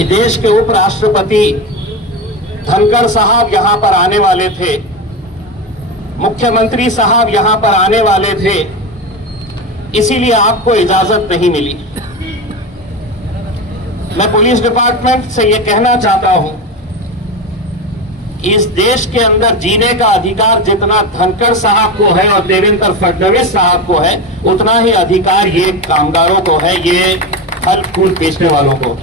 कि देश के उपराष्ट्रपति धनखड़ साहब यहां पर आने वाले थे, मुख्यमंत्री साहब यहां पर आने वाले थे, इसीलिए आपको इजाजत नहीं मिली। मैं पुलिस डिपार्टमेंट से यह कहना चाहता हूं, इस देश के अंदर जीने का अधिकार जितना धनखड़ साहब को है और देवेंद्र फडणवीस साहब को है, उतना ही अधिकार ये कामगारों को है, ये फल फूल बेचने वालों को।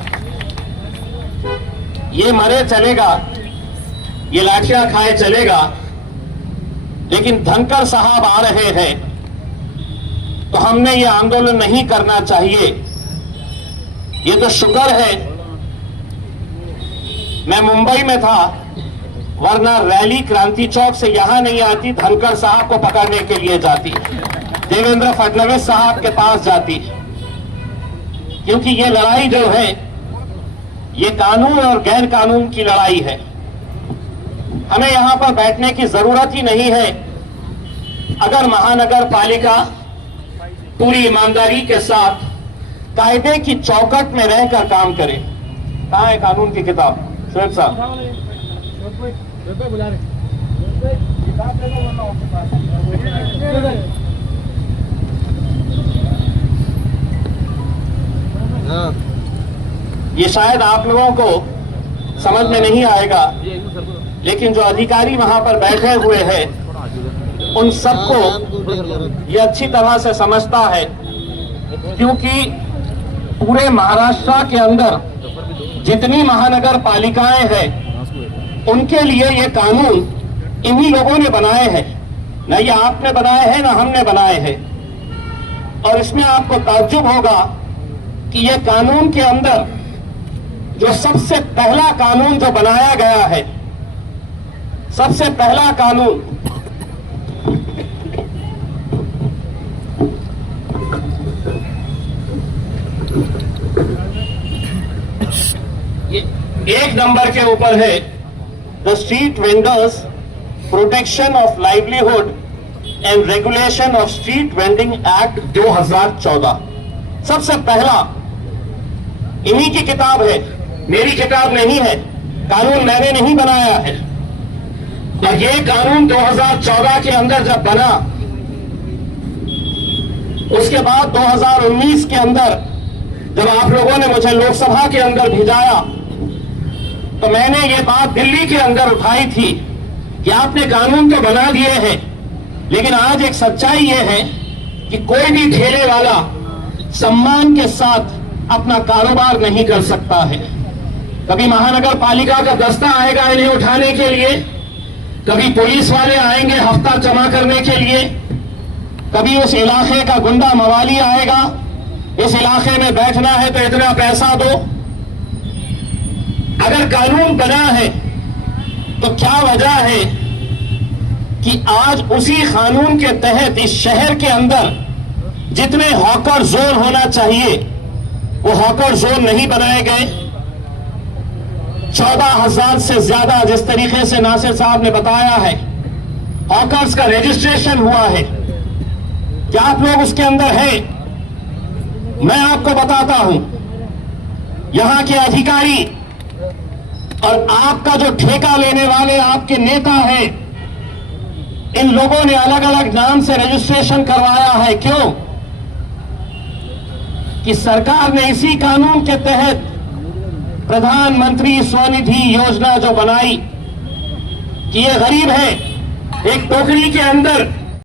ये मरे चलेगा, ये लाठियां खाए चलेगा, लेकिन धनखड़ साहब आ रहे हैं तो हमने ये आंदोलन नहीं करना चाहिए। ये तो शुक्र है मैं मुंबई में था, वरना रैली क्रांति चौक से यहां नहीं आती, धनखड़ साहब को पकड़ने के लिए जाती, देवेंद्र फडणवीस साहब के पास जाती। क्योंकि ये लड़ाई जो है ये कानून और गैर कानून की लड़ाई है। हमें यहां पर बैठने की जरूरत ही नहीं है अगर महानगर पालिका पूरी ईमानदारी के साथ कायदे की चौकट में रहकर काम करे। कहां है कानून की किताब? शोएब साहब ये शायद आप लोगों को समझ में नहीं आएगा, लेकिन जो अधिकारी वहां पर बैठे हुए हैं उन सबको ये अच्छी तरह से समझता है, क्योंकि पूरे महाराष्ट्र के अंदर जितनी महानगर पालिकाएं हैं उनके लिए ये कानून इन्हीं लोगों ने बनाए हैं। न ये आपने बनाए हैं, न हमने बनाए हैं। और इसमें आपको ताज्जुब होगा कि ये कानून के अंदर जो सबसे पहला कानून जो बनाया गया है, सबसे पहला कानून ये 1 नंबर के ऊपर है, the street vendors protection of livelihood and regulation of street vending act 2014। सबसे पहला इन्हीं की किताब है, मेरी किताब नहीं है, कानून मैंने नहीं बनाया है। और ये कानून 2014 के अंदर जब बना, उसके बाद 2019 के अंदर जब आप लोगों ने मुझे लोकसभा के अंदर भिजाया, तो मैंने ये बात दिल्ली के अंदर उठाई थी कि आपने कानून तो बना दिए हैं, लेकिन आज एक सच्चाई ये है कि कोई भी ठेले वाला सम्मान के साथ अपना कारोबार नहीं कर सकता है। कभी महानगर पालिका का दस्ता आएगा इन्हें उठाने के लिए, कभी पुलिस वाले आएंगे हफ्ता जमा करने के लिए, कभी उस इलाके का गुंडा मवाली आएगा, इस इलाके में बैठना है तो इतना पैसा दो। अगर कानून बना है तो क्या वजह है कि आज उसी कानून के तहत इस शहर के अंदर जितने हॉकर जोन होना चाहिए वो हॉकर जोन नहीं बनाए गए। 14,000 से ज्यादा, जिस तरीके से नासिर साहब ने बताया है, हॉकर्स का रजिस्ट्रेशन हुआ है। क्या आप लोग उसके अंदर हैं? मैं आपको बताता हूं, यहां के अधिकारी और आपका जो ठेका लेने वाले आपके नेता हैं, इन लोगों ने अलग अलग नाम से रजिस्ट्रेशन करवाया है। क्यों? कि सरकार ने इसी कानून के तहत प्रधानमंत्री स्वनिधि योजना जो बनाई कि ये गरीब है, एक टोकरी के अंदर